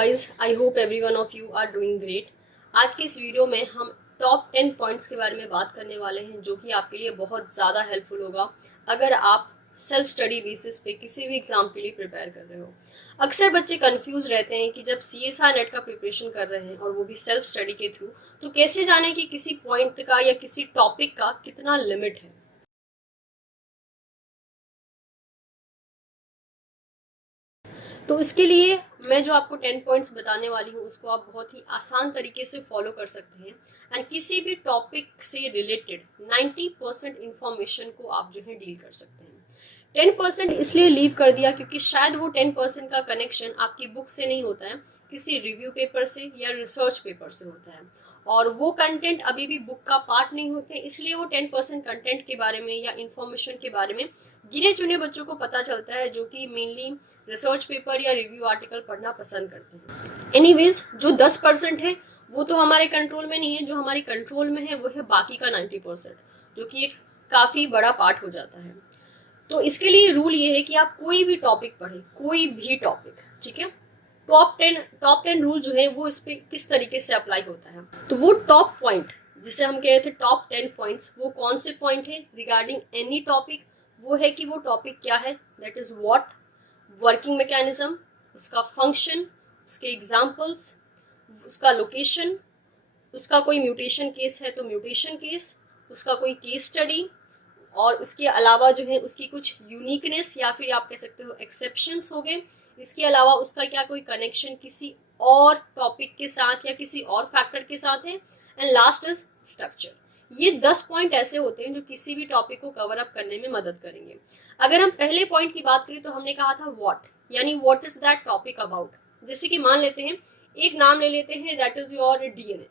Guys, I hope every one of you are doing great. आज की इस video में हम टॉप 10 पॉइंट्स के बारे में बात करने वाले हैं जो कि आपके लिए बहुत ज़्यादा हेल्पफुल होगा अगर आप सेल्फ स्टडी बेसिस पे किसी भी एग्जाम के लिए प्रिपेयर कर रहे हो। अक्सर बच्चे कंफ्यूज रहते हैं कि जब CSIR नेट का प्रिपरेशन कर रहे हैं और वो भी सेल्फ स्टडी के थ्रू, तो कैसे जाने कि किसी पॉइंट का या किसी टॉपिक का कितना लिमिट है। तो इसके लिए मैं जो आपको 10 पॉइंट्स बताने वाली हूँ उसको आप बहुत ही आसान तरीके से फॉलो कर सकते हैं एंड किसी भी टॉपिक से रिलेटेड 90% इंफॉर्मेशन को आप जो है डील कर सकते हैं। 10% इसलिए लीव कर दिया क्योंकि शायद वो 10% का कनेक्शन आपकी बुक से नहीं होता है, किसी रिव्यू पेपर से या रिसर्च पेपर से होता है और वो कंटेंट अभी भी बुक का पार्ट नहीं होते, इसलिए वो 10% कंटेंट के बारे में या इंफॉर्मेशन के बारे में गिने चुने बच्चों को पता चलता है जो कि मेनली रिसर्च पेपर या रिव्यू आर्टिकल पढ़ना पसंद करते हैं। एनीवेज, जो 10% है वो तो हमारे कंट्रोल में नहीं है, जो हमारे कंट्रोल में है वो है बाकी का 90%, जो कि एक काफ़ी बड़ा पार्ट हो जाता है। तो इसके लिए रूल ये है कि आप कोई भी टॉपिक पढ़ें, कोई भी टॉपिक, ठीक है। टॉप 10 रूल जो है वो इस पे किस तरीके से अप्लाई होता है, तो वो टॉप पॉइंट जिसे हम कह रहे थे टॉप 10 पॉइंट्स, वो कौन से पॉइंट है रिगार्डिंग एनी टॉपिक, वो है कि वो टॉपिक क्या है, that is what, working mechanism, उसका फंक्शन, उसके एग्जाम्पल्स, उसका लोकेशन, उसका कोई म्यूटेशन केस है तो म्यूटेशन केस, उसका कोई केस स्टडी, और उसके अलावा जो है उसकी कुछ यूनिकनेस या फिर आप कह सकते हो एक्सेप्शंस हो गए। इसके अलावा उसका क्या कोई कनेक्शन किसी और टॉपिक के साथ या किसी और फैक्टर के साथ है, एंड लास्ट इज स्ट्रक्चर। ये 10 पॉइंट ऐसे होते हैं जो किसी भी टॉपिक को कवर अप करने में मदद करेंगे। अगर हम पहले पॉइंट की बात करें तो हमने कहा था व्हाट, यानी what is that topic about. जैसे कि मान लेते हैं, एक नाम ले लेते हैं, दैट इज योर DNA।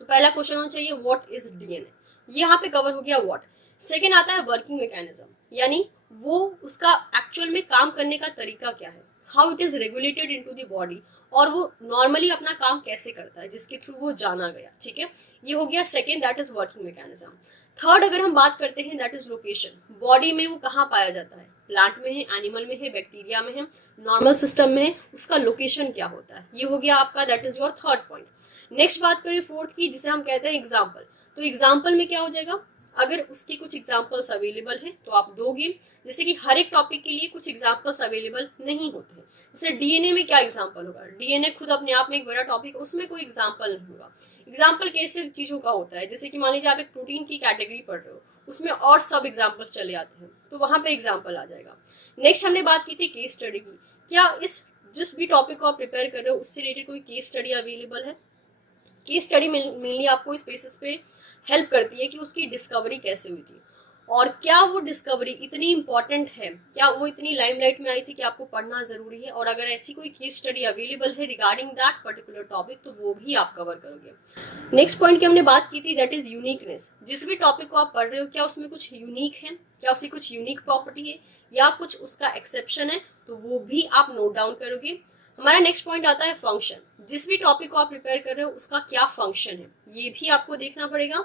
तो पहला क्वेश्चन होना चाहिए व्हाट इज DNA, यहाँ पे कवर हो गया व्हाट। सेकेंड आता है वर्किंग मैकेनिज्म, यानी वो उसका एक्चुअल में काम करने का तरीका क्या है, how it is regulated into the body, और वो नॉर्मली अपना काम कैसे करता है जिसके थ्रू वो जाना गया, ठीक है। ये हो गया second, that is working mechanism. Third अगर हम बात करते हैं, दैट इज लोकेशन, बॉडी में वो कहाँ पाया जाता है, प्लांट में है, एनिमल में है, बैक्टीरिया में है, नॉर्मल सिस्टम में है, उसका लोकेशन क्या होता है। ये हो गया आपका, that is your third point. Next बात करें फोर्थ की, जिसे हम कहते हैं एग्जाम्पल। तो एग्जाम्पल में क्या हो जाएगा, अगर उसकी कुछ एग्जाम्पल्स अवेलेबल हैं तो आप दोगे। जैसे कि हर एक टॉपिक के लिए कुछ एग्जाम्पल्स अवेलेबल नहीं होते हैं। जैसे DNA में क्या एग्जाम्पल होगा, DNA खुद अपने आप में एक बड़ा टॉपिक, उसमें कोई एग्जाम्पल नहीं होगा। एग्जाम्पल कैसे चीजों का होता है, जैसे कि मान लीजिए आप एक प्रोटीन की कैटेगरी पढ़ रहे हो, उसमें और सब एग्जाम्पल्स चले आते हैं तो वहां पे एग्जाम्पल आ जाएगा। नेक्स्ट हमने बात की थी केस स्टडी की। क्या इस जिस भी टॉपिक को आप प्रिपेयर कर रहे हो उससे रिलेटेड कोई केस स्टडी अवेलेबल है। केस स्टडी मेनली आपको इस बेसिस पे हेल्प करती है कि उसकी डिस्कवरी कैसे हुई थी और क्या वो डिस्कवरी इतनी इंपॉर्टेंट है, क्या वो इतनी लाइमलाइट में आई थी कि आपको पढ़ना जरूरी है, और अगर ऐसी कोई केस स्टडी अवेलेबल है रिगार्डिंग दैट पर्टिकुलर टॉपिक तो वो भी आप कवर करोगे। नेक्स्ट पॉइंट की हमने बात की थी, दैट इज यूनिकनेस। जिस भी टॉपिक को आप पढ़ रहे हो क्या उसमें कुछ यूनिक है, क्या उसकी कुछ यूनिक प्रॉपर्टी है या कुछ उसका एक्सेप्शन है, तो वो भी आप नोट डाउन करोगे। हमारा नेक्स्ट पॉइंट आता है फंक्शन। जिस भी टॉपिक को आप प्रिपेयर कर रहे हो उसका क्या फंक्शन है ये भी आपको देखना पड़ेगा।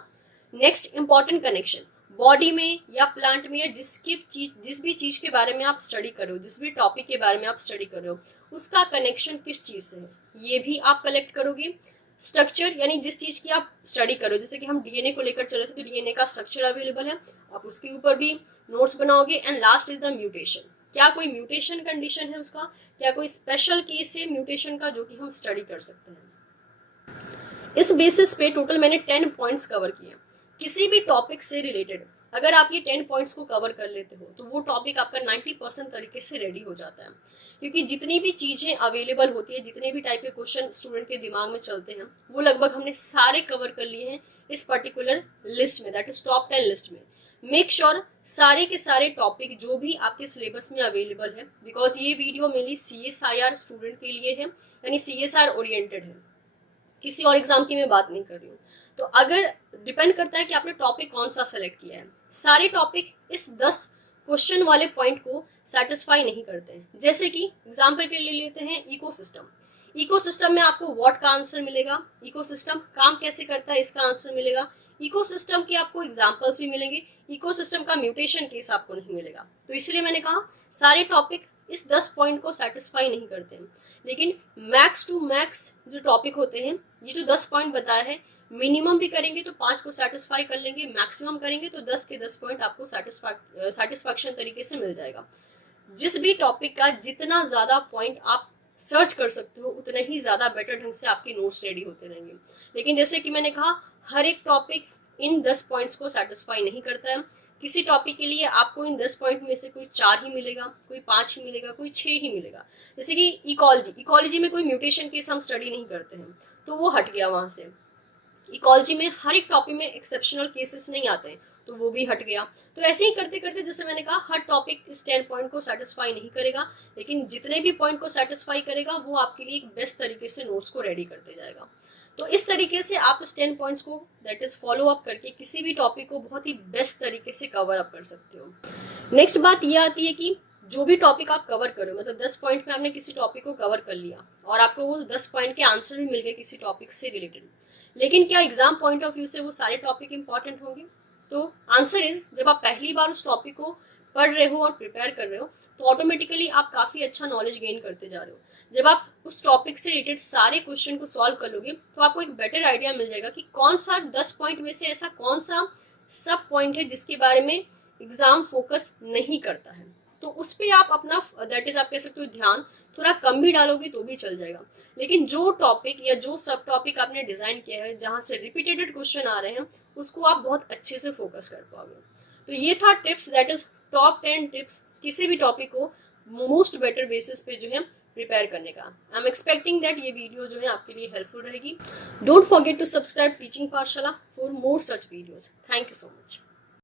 नेक्स्ट इंपॉर्टेंट कनेक्शन, बॉडी में या प्लांट में या जिस भी चीज के बारे में आप स्टडी कर रहे हो, जिस भी टॉपिक के बारे में आप स्टडी कर रहे हो उसका कनेक्शन किस चीज से है ये भी आप कलेक्ट करोगे। स्ट्रक्चर, यानी जिस चीज की आप स्टडी करो, जैसे कि हम DNA को लेकर चले थे तो DNA का स्ट्रक्चर अवेलेबल है, आप उसके ऊपर भी नोट्स बनाओगे। And last is the mutation, क्या कोई म्यूटेशन कंडीशन है उसका, क्या कोई स्पेशल केस है म्यूटेशन का जो कि हम स्टडी कर सकते हैं। इस बेसिस पे टोटल मैंने 10 पॉइंट्स कवर किए। किसी भी टॉपिक से रिलेटेड अगर आप ये 10 पॉइंट्स को कवर कर लेते हो तो वो टॉपिक आपका 90% तरीके से रेडी हो जाता है, क्योंकि जितनी भी चीजें अवेलेबल होती है, जितने भी टाइप के क्वेश्चन स्टूडेंट के दिमाग में चलते हैं वो लगभग हमने सारे कवर कर लिए हैं इस पर्टिकुलर लिस्ट में, दैट इज टॉप 10 लिस्ट में। मेक श्योर सारे के सारे टॉपिक जो भी आपके सिलेबस में अवेलेबल है, बिकॉज ये वीडियो मेनली CSIR स्टूडेंट के लिए है, यानी CSIR ओरिएंटेड है, किसी और एग्जाम की मैं बात नहीं कर रही हूँ। तो अगर डिपेंड करता है कि आपने टॉपिक कौन सा सेलेक्ट किया है, सारे टॉपिक इस 10 क्वेश्चन वाले पॉइंट को सेटिस्फाई नहीं करते हैं। जैसे कि एग्जाम्पल के लिए लेते हैं इकोसिस्टम। इकोसिस्टम में आपको व्हाट का आंसर मिलेगा, इकोसिस्टम काम कैसे करता है इसका आंसर मिलेगा, इकोसिस्टम के आपको एग्जाम्पल्स भी मिलेंगे, इकोसिस्टम का म्यूटेशन केस आपको नहीं मिलेगा। तो इसलिए मैंने कहा सारे टॉपिक इस 10 पॉइंट को सेटिस्फाई नहीं करते हैं। लेकिन मैक्स टू मैक्स जो टॉपिक होते हैं, ये जो 10 पॉइंट बताया है, मिनिमम भी करेंगे तो 5 को सेटिस्फाई कर लेंगे, मैक्सिमम करेंगे तो 10 के 10 पॉइंट आपको सेटिस्फैक्शन तरीके से मिल जाएगा। जिस भी टॉपिक का जितना ज्यादा पॉइंट आप सर्च कर सकते हो उतना ही ज्यादा बेटर ढंग से आपके नोट्स रेडी होते रहेंगे। लेकिन जैसे कि मैंने कहा, हर एक टॉपिक इन 10 पॉइंट्स को सेटिस्फाई नहीं करता है। किसी टॉपिक के लिए आपको इन 10 पॉइंट में से कोई 4 ही मिलेगा, कोई 5 ही मिलेगा, कोई 6 ही मिलेगा। जैसे कि इकोलॉजी में कोई म्यूटेशन केस हम स्टडी नहीं करते हैं, तो वो हट गया वहां से। इकोलॉजी में हर एक टॉपिक में एक्सेप्शनल केसेस नहीं आते हैं, तो वो भी हट गया। तो ऐसे ही करते करते, जैसे मैंने कहा, हर टॉपिक इस 10 पॉइंट को सेटिस्फाई नहीं करेगा, लेकिन जितने भी पॉइंट को सेटिस्फाई करेगा वो आपके लिए एक बेस्ट तरीके से नोट्स को रेडी करते जाएगा। तो इस तरीके से आप इस 10 पॉइंट्स को दैट इज फॉलो अप करके किसी भी टॉपिक को बहुत ही बेस्ट तरीके से कवर अप कर सकते हो। नेक्स्ट बात ये आती है कि जो भी टॉपिक आप कवर करो, मतलब 10 पॉइंट में आपने किसी टॉपिक को कवर कर लिया और आपको वो 10 पॉइंट के आंसर भी मिल गए किसी टॉपिक से रिलेटेड, लेकिन क्या एग्जाम पॉइंट ऑफ व्यू से वो सारे टॉपिक इंपॉर्टेंट होंगे? तो आंसर इज, जब आप पहली बार उस टॉपिक को पढ़ रहे हो और प्रिपेयर कर रहे हो तो ऑटोमेटिकली आप काफी अच्छा नॉलेज गेन करते जा रहे हो। जब आप उस टॉपिक से रिलेटेड सारे क्वेश्चन को सॉल्व कर लोगे तो आपको एक बेटर आइडिया मिल जाएगा कि कौन सा 10 पॉइंट में से ऐसा कौन सा सब पॉइंट है जिसके बारे में एग्जाम फोकस नहीं करता है। तो उस पर आप अपना दैट इज आप कह सकते हो ध्यान थोड़ा कम भी डालोगे तो भी चल जाएगा। लेकिन जो टॉपिक या जो सब टॉपिक आपने डिजाइन किया है जहां से रिपीटेड क्वेश्चन आ रहे हैं उसको आप बहुत अच्छे से फोकस कर पाओगे। तो ये था tips, that is top 10 tips किसी भी टॉपिक को मोस्ट बेटर बेसिस पे जो है प्रिपेयर करने का। आई एम एक्सपेक्टिंग दैट ये वीडियो जो है आपके लिए हेल्पफुल रहेगी। Don't forget to subscribe teaching Pathshala for more such videos. Thank you so much.